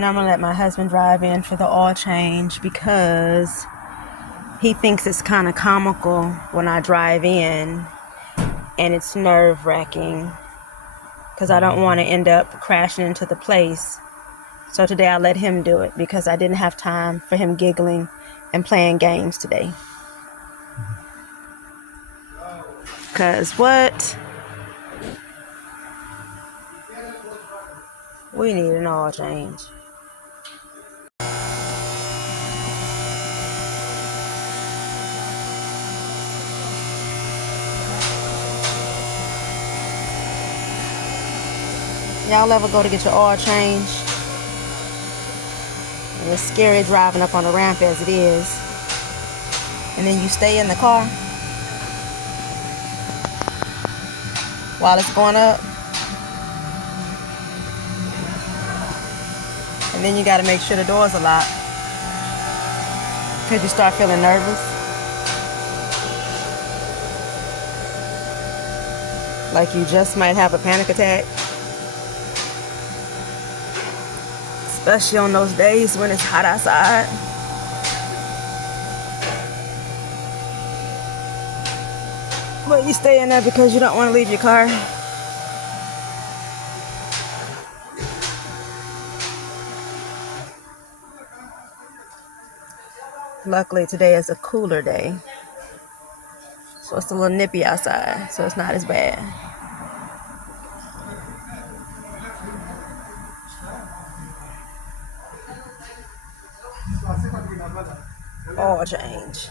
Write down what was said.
And I'm gonna let my husband drive in for the oil change because he thinks it's kind of comical when I drive in, and it's nerve-wracking because I don't want to end up crashing into the place. So today I let him do it because I didn't have time for him giggling and playing games today. Cause what? We need an oil change. Y'all ever go to get your oil change? And it's scary driving up on the ramp as it is. And then you stay in the car while it's going up. And then you got to make sure the doors are locked because you start feeling nervous. Like you just might have a panic attack. Especially on those days when it's hot outside. But you stay in there because you don't want to leave your car. Luckily today is a cooler day. So it's a little nippy outside, so it's not as bad. Oil change.